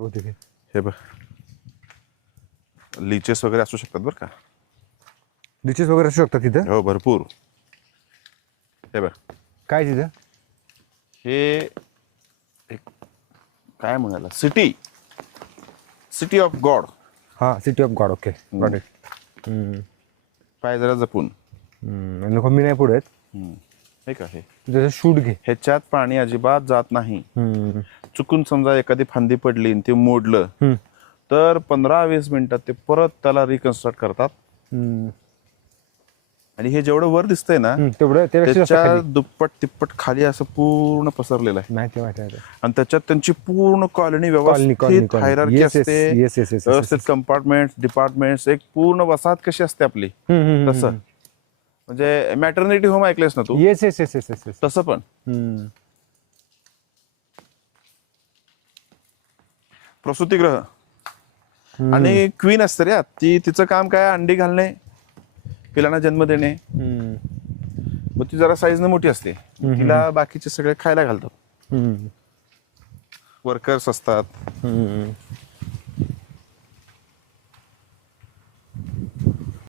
होते ते. हे बघ, लिचेस वगैरे असू शकतात बरं का. डिचेस वगैरे असू शकतात तिथं. हो भरपूर. हे बघ, काय तिथं? हे एक काय म्हणाला, सिटी ऑफ गॉड. हां, city of God. Okay, got it. पाय जरा जपून. नको मी नाही पुढे हे का, हे त्याचं शूट घे. ह्याच्यात पाणी अजिबात जात नाही. चुकून समजा एखादी फांदी पडली आणि ते मोडलं तर 15-20 मिनिटात ते परत त्याला रिकन्स्ट्रक्ट करतात. आणि हे जेवढं वर दिसतंय ना तेवढं त्याच्या दुप्पट तिप्पट खाली असं पूर्ण पसरलेलं आहे. माहिती. आणि त्याच्यात त्यांची पूर्ण कॉलनी व्यवस्थित हायरार्की असते. व्यवस्थित कंपार्टमेंट, डिपार्टमेंट्स, एक पूर्ण वसाहत कशी असते आपली तसं. म्हणजे मॅटर्निटी होम ऐकलेस ना तू? येस. तसं पण. प्रसूतिगृह. आणि क्वीन असते रे ती, तिचं काम काय, अंडी घालणे, पिलांना जन्म देणे. मग ती जरा साईजने मोठी असते, तिला बाकीचे सगळे खायला घालतात. वर्कर्स असतात.